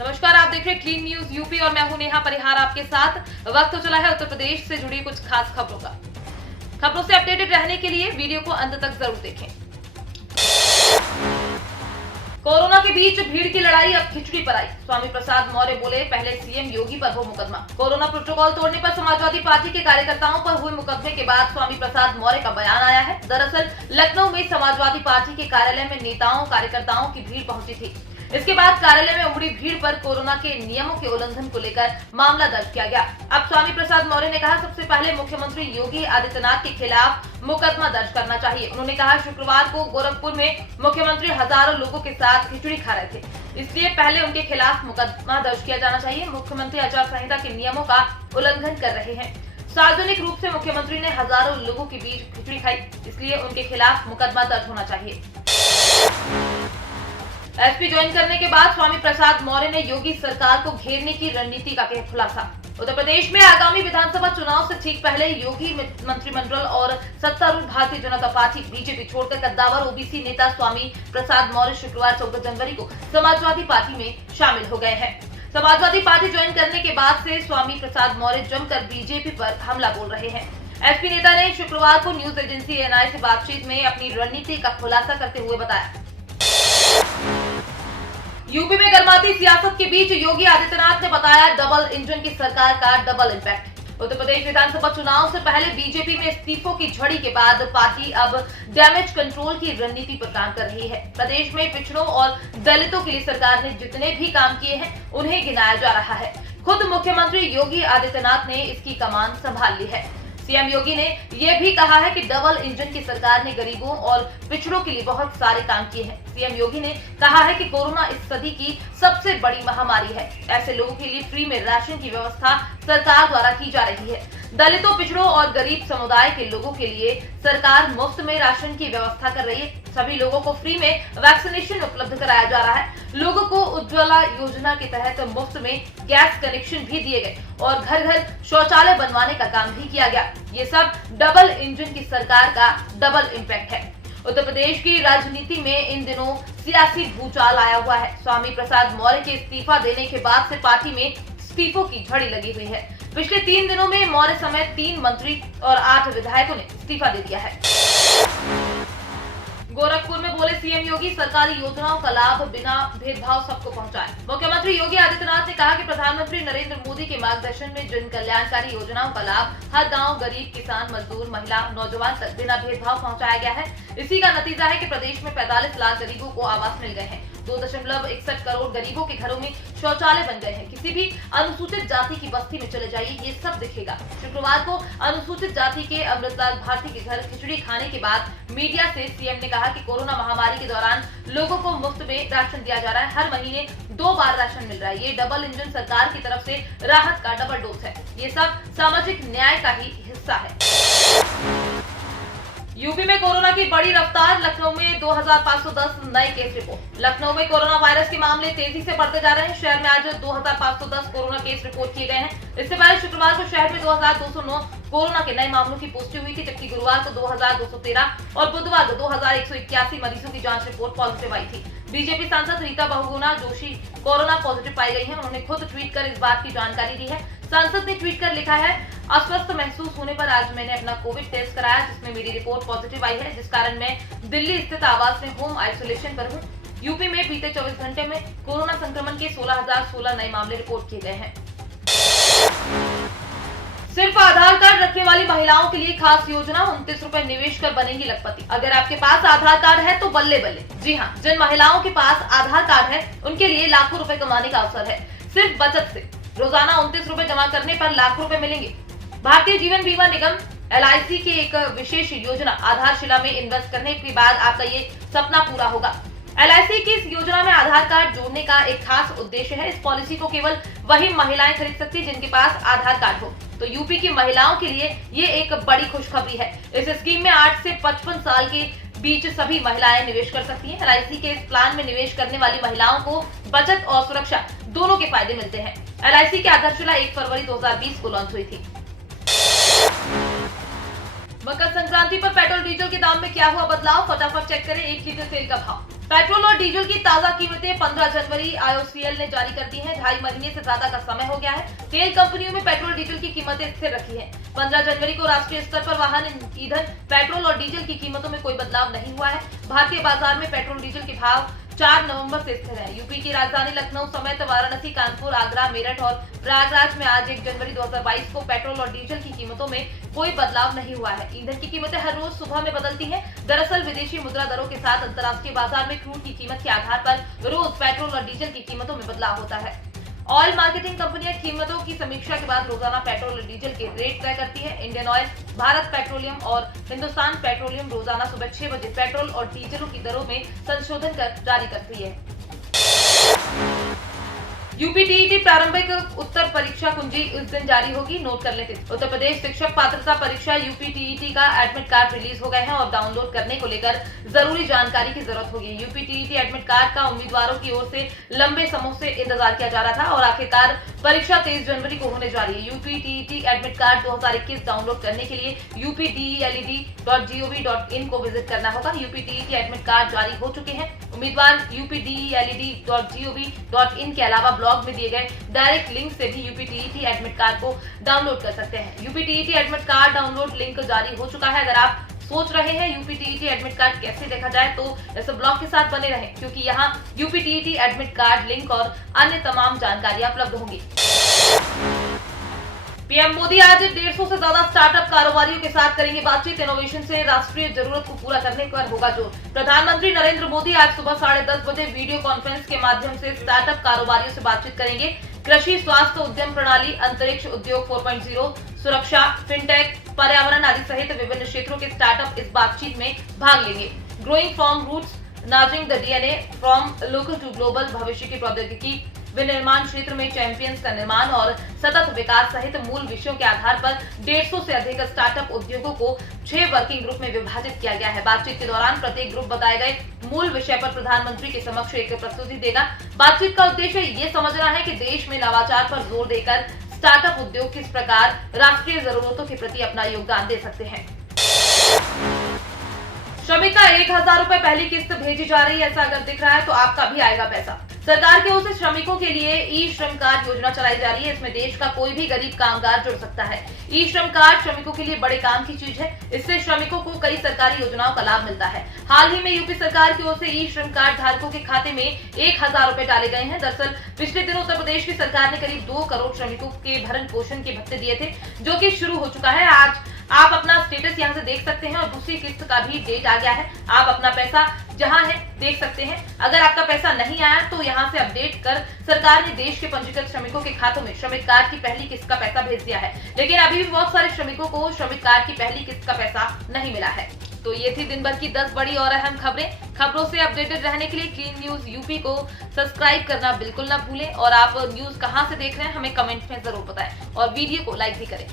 नमस्कार, आप देख रहे हैं क्लीन न्यूज यूपी और मैं हूं नेहा परिहार आपके साथ। वक्त तो चला है उत्तर प्रदेश से जुड़ी कुछ खास खबरों का। खबरों से अपडेटेड रहने के लिए वीडियो को अंत तक जरूर देखें। कोरोना के बीच भीड़ की लड़ाई अब खिचड़ी पर आई। स्वामी प्रसाद मौर्य बोले, पहले सीएम योगी पर हो मुकदमा। कोरोना प्रोटोकॉल तोड़ने पर समाजवादी पार्टी के कार्यकर्ताओं पर हुए मुकदमे के बाद स्वामी प्रसाद मौर्य का बयान आया है। दरअसल लखनऊ में समाजवादी पार्टी के कार्यालय में नेताओं कार्यकर्ताओं की भीड़ पहुंची थी। इसके बाद कार्यालय में उमड़ी भीड़ पर कोरोना के नियमों के उल्लंघन को लेकर मामला दर्ज किया गया। अब स्वामी प्रसाद मौर्य ने कहा, सबसे पहले मुख्यमंत्री योगी आदित्यनाथ के खिलाफ मुकदमा दर्ज करना चाहिए। उन्होंने कहा, शुक्रवार को गोरखपुर में मुख्यमंत्री हजारों लोगों के साथ खिचड़ी खा रहे थे, इसलिए पहले उनके खिलाफ मुकदमा दर्ज किया जाना चाहिए। मुख्यमंत्री आचार संहिता के नियमों का उल्लंघन कर रहे हैं। सार्वजनिक रूप से मुख्यमंत्री ने हजारों लोगों के बीच खिचड़ी खाई, इसलिए उनके खिलाफ मुकदमा दर्ज होना चाहिए। एसपी ज्वाइन करने के बाद स्वामी प्रसाद मौर्य ने योगी सरकार को घेरने की रणनीति का किया खुलासा। उत्तर प्रदेश में आगामी विधानसभा चुनाव से ठीक पहले योगी मंत्रिमंडल और सत्तारूढ़ भारतीय जनता पार्टी बीजेपी छोड़कर कद्दावर ओबीसी नेता स्वामी प्रसाद मौर्य शुक्रवार 14 जनवरी को समाजवादी पार्टी में शामिल हो गए हैं। समाजवादी पार्टी ज्वाइन करने के बाद से स्वामी प्रसाद मौर्य जमकर बीजेपी पर हमला बोल रहे हैं। एसपी नेता ने शुक्रवार को न्यूज एजेंसी एएनआई से बातचीत में अपनी रणनीति का खुलासा करते हुए बताया, यूपी में गर्माती सियासत के बीच योगी आदित्यनाथ ने बताया, डबल इंजन की सरकार का डबल इम्पैक्ट। उत्तर प्रदेश विधानसभा चुनाव से पहले बीजेपी में इस्तीफों की झड़ी के बाद पार्टी अब डैमेज कंट्रोल की रणनीति पर काम कर रही है। प्रदेश में पिछड़ों और दलितों के लिए सरकार ने जितने भी काम किए हैं उन्हें गिनाया जा रहा है। खुद मुख्यमंत्री योगी आदित्यनाथ ने इसकी कमान संभाल ली है। सीएम योगी ने यह भी कहा है कि डबल इंजन की सरकार ने गरीबों और पिछड़ों के लिए बहुत सारे काम किए हैं। सीएम योगी ने कहा है कि कोरोना इस सदी की सबसे बड़ी महामारी है। ऐसे लोगों के लिए फ्री में राशन की व्यवस्था सरकार द्वारा की जा रही है। दलितों, पिछड़ों और गरीब समुदाय के लोगों के लिए सरकार मुफ्त में राशन की व्यवस्था कर रही है। सभी लोगों को फ्री में वैक्सीनेशन उपलब्ध कराया जा रहा है। लोगों को उज्ज्वला योजना के तहत मुफ्त में गैस कनेक्शन भी दिए गए और घर घर शौचालय बनवाने का काम भी किया गया। ये सब डबल इंजन की सरकार का डबल इम्पैक्ट है। उत्तर प्रदेश की राजनीति में इन दिनों सियासी भूचाल आया हुआ है। स्वामी प्रसाद मौर्य के इस्तीफा देने के बाद से पार्टी में इस्तीफों की झड़ी लगी हुई है। पिछले 3 दिनों में मौर्य समेत 3 मंत्री और 8 विधायकों ने इस्तीफा दे दिया है। गोरखपुर में बोले सीएम योगी, सरकारी योजनाओं का लाभ बिना भेदभाव सबको पहुंचाए। मुख्यमंत्री योगी आदित्यनाथ ने कहा कि प्रधानमंत्री नरेंद्र मोदी के मार्गदर्शन में जन कल्याणकारी योजनाओं का लाभ हर गांव, गरीब, किसान, मजदूर, महिला, नौजवान तक बिना भेदभाव पहुंचाया गया है। इसी का नतीजा है कि प्रदेश में 45 लाख गरीबों को आवास मिल गए हैं। 2.61 करोड़ गरीबों के घरों में शौचालय बन गए हैं। किसी भी अनुसूचित जाति की बस्ती में चले जाइए, ये सब दिखेगा। शुक्रवार को अनुसूचित जाति के अमृतलाल भारती के घर खिचड़ी खाने के बाद मीडिया से सीएम ने कहा कि कोरोना महामारी के दौरान लोगों को मुफ्त में राशन दिया जा रहा है। हर महीने 2 बार राशन मिल रहा है। ये डबल इंजन सरकार की तरफ से राहत का डबल डोज है। ये सब सामाजिक न्याय का ही हिस्सा है। यूपी में कोरोना की बड़ी रफ्तार, लखनऊ में 2510 नए केस रिपोर्ट। लखनऊ में कोरोना वायरस के मामले तेजी से बढ़ते जा रहे हैं। शहर में आज 2510 कोरोना केस रिपोर्ट किए गए हैं। इससे पहले शुक्रवार को शहर में 2209 कोरोना के नए मामलों की पुष्टि हुई थी, जबकि गुरुवार को 2213 और बुधवार को 2181 मरीजों की जांच रिपोर्ट पॉजिटिव आई थी। बीजेपी सांसद रीता बहुगुणा जोशी कोरोना पॉजिटिव पाई गई हैं। उन्होंने खुद ट्वीट कर इस बात की जानकारी दी है। सांसद ने ट्वीट कर लिखा है, अस्वस्थ महसूस होने पर आज मैंने अपना कोविड टेस्ट कराया, जिसमें मेरी रिपोर्ट पॉजिटिव आई है, जिस कारण मैं दिल्ली स्थित आवास में होम आइसोलेशन पर हूँ। यूपी में बीते 24 घंटे में कोरोना संक्रमण के 16,016 नए मामले रिपोर्ट किए गए हैं। सिर्फ आधार कार्ड रखने वाली महिलाओं के लिए खास योजना, 29 रुपए निवेश कर बनेंगी लखपति। अगर आपके पास आधार कार्ड है तो बल्ले बल्ले। जी हाँ, जिन महिलाओं के पास आधार कार्ड है उनके लिए लाखों रुपए कमाने का अवसर है। सिर्फ बचत से रोजाना 29 रुपए जमा करने पर लाखों रुपए मिलेंगे। भारतीय जीवन बीमा निगम LIC की एक विशेष योजना, आधारशिला में इन्वेस्ट करने के बाद आपका ये सपना पूरा होगा। LIC की इस योजना में आधार कार्ड जोड़ने का एक खास उद्देश्य है। इस पॉलिसी को केवल वही महिलाएं खरीद सकती हैं जिनके पास आधार कार्ड हो। तो यूपी की महिलाओं के लिए ये एक बड़ी खुशखबरी है। इस स्कीम में 8 से 55 साल के बीच सभी महिलाएं निवेश कर सकती हैं। LIC के इस प्लान में निवेश करने वाली महिलाओं को बचत और सुरक्षा दोनों के फायदे मिलते हैं। LIC की आधारशिला 1 फरवरी 2020 को लॉन्च हुई थी। मकर संक्रांति पर पेट्रोल डीजल के दाम में क्या हुआ बदलाव, फटाफट चेक करें 1 लीटर तेल का भाव। पेट्रोल और डीजल की ताजा कीमतें 15 जनवरी आईओसीएल ने जारी कर दी हैं। 2.5 महीने से ज्यादा का समय हो गया है। तेल कंपनियों में पेट्रोल डीजल की कीमतें स्थिर रखी हैं। 15 जनवरी को राष्ट्रीय स्तर पर वाहन ईंधन, पेट्रोल और डीजल की कीमतों में कोई बदलाव नहीं हुआ है। भारतीय बाजार में पेट्रोल डीजल के भाव 4 नवंबर से स्थिर है। यूपी की राजधानी लखनऊ समेत वाराणसी, कानपुर, आगरा, मेरठ और प्रयागराज में आज 1 जनवरी 2022 को पेट्रोल और डीजल की कीमतों में कोई बदलाव नहीं हुआ है। ईंधन की कीमतें हर रोज सुबह में बदलती हैं। दरअसल विदेशी मुद्रा दरों के साथ अंतर्राष्ट्रीय बाजार में क्रूड की कीमत के आधार पर रोज पेट्रोल और डीजल की कीमतों में बदलाव होता है। ऑयल मार्केटिंग कंपनियां कीमतों की समीक्षा के बाद रोजाना पेट्रोल और डीजल के रेट तय करती है। इंडियन ऑयल, भारत पेट्रोलियम और हिंदुस्तान पेट्रोलियम रोजाना सुबह 6 बजे पेट्रोल और डीजलों की दरों में संशोधन कर जारी करती है। यूपीटीईटी प्रारंभिक उत्तर परीक्षा कुंजी इस दिन जारी होगी, नोट कर लेते। उत्तर प्रदेश शिक्षक पात्रता परीक्षा यूपीटीईटी का एडमिट कार्ड रिलीज हो गए हैं और डाउनलोड करने को लेकर जरूरी जानकारी की जरूरत होगी। यूपीटीईटी एडमिट कार्ड का उम्मीदवारों की ओर से लंबे समय से इंतजार किया जा रहा था और आखिरकार परीक्षा 23 जनवरी को होने जा रही है। यूपीटीईटी एडमिट कार्ड 2021 डाउनलोड करने के लिए updeled.gov.in को विजिट करना होगा। यूपीटीईटी एडमिट कार्ड जारी हो चुके हैं। उम्मीदवार updeled.gov.in के अलावा ब्लॉग में दिए गए डायरेक्ट लिंक से भी यूपीटीईटी एडमिट कार्ड को डाउनलोड कर सकते हैं। UPTET admit card download link जारी हो चुका है। अगर आप सोच रहे हैं यूपीटीईटी एडमिट कार्ड कैसे देखा जाए तो इस ब्लॉग के साथ बने रहें, क्योंकि यहाँ यूपीटीईटी एडमिट कार्ड लिंक और अन्य तमाम जानकारियां उपलब्ध होंगी। पीएम मोदी आज 150 से ज्यादा स्टार्टअप कारोबारियों के साथ करेंगे बातचीत। इनोवेशन से राष्ट्रीय जरूरत को पूरा करने पर होगा जोर। प्रधानमंत्री नरेंद्र मोदी आज सुबह 10:30 बजे वीडियो कॉन्फ्रेंस के माध्यम से स्टार्टअप कारोबारियों से बातचीत करेंगे। कृषि, स्वास्थ्य, उद्यम प्रणाली, अंतरिक्ष, उद्योग 4.0, सुरक्षा, फिनटेक, पर्यावरण आदि सहित विभिन्न क्षेत्रों के स्टार्टअप इस बातचीत में भाग लेंगे। Growing from roots, nurturing the DNA from local to global, भविष्य की प्रौद्योगिकी, विनिर्माण क्षेत्र में चैंपियंस का निर्माण और सतत विकास सहित मूल विषयों के आधार पर 150 से अधिक स्टार्टअप उद्योगों को 6 वर्किंग ग्रुप में विभाजित किया गया है। बातचीत के दौरान प्रत्येक ग्रुप बताए गए मूल विषय पर प्रधानमंत्री के समक्ष एक प्रस्तुति देगा। बातचीत का उद्देश्य ये समझना है कि देश में नवाचार पर जोर देकर स्टार्टअप उद्योग किस प्रकार राष्ट्रीय जरूरतों के प्रति अपना योगदान दे सकते हैं। श्रमिक का 1000 रुपए पहली किस्त भेजी जा रही है। ऐसा अगर दिख रहा है तो आपका भी आएगा पैसा। सरकार की ओर से श्रमिकों के लिए ई श्रम कार्ड योजना चलाई जा रही है। इसमें देश का कोई भी गरीब कामगार जुड़ सकता है। ई श्रम कार्ड श्रमिकों के लिए बड़े काम की चीज है। इससे श्रमिकों को कई सरकारी योजनाओं का लाभ मिलता है। हाल ही में यूपी सरकार की ओर से ई श्रम कार्ड धारकों के खाते में 1000 रुपए डाले गए हैं। दरअसल पिछले दिनों उत्तर प्रदेश की सरकार ने करीब 2 करोड़ श्रमिकों के भरण पोषण के भत्ते दिए थे, जो कि शुरू हो चुका है। आज आप अपना स्टेटस यहाँ से देख सकते हैं और दूसरी किस्त का भी डेट आ गया है। आप अपना पैसा जहाँ है देख सकते हैं। अगर आपका पैसा नहीं आया तो यहाँ से अपडेट कर सरकार ने देश के पंजीकृत श्रमिकों के खातों में श्रमिक कार्ड की पहली किस्त का पैसा भेज दिया है। लेकिन अभी भी बहुत सारे श्रमिकों को श्रमिक कार्ड की पहली किस्त का पैसा नहीं मिला है। तो ये थी दिन भर की 10 बड़ी और अहम खबरें। खबरों से अपडेटेड रहने के लिए क्लीन न्यूज यूपी को सब्सक्राइब करना बिल्कुल ना भूलें और आप न्यूज कहां से देख रहे हैं हमें कमेंट में जरूर बताएं और वीडियो को लाइक भी करें।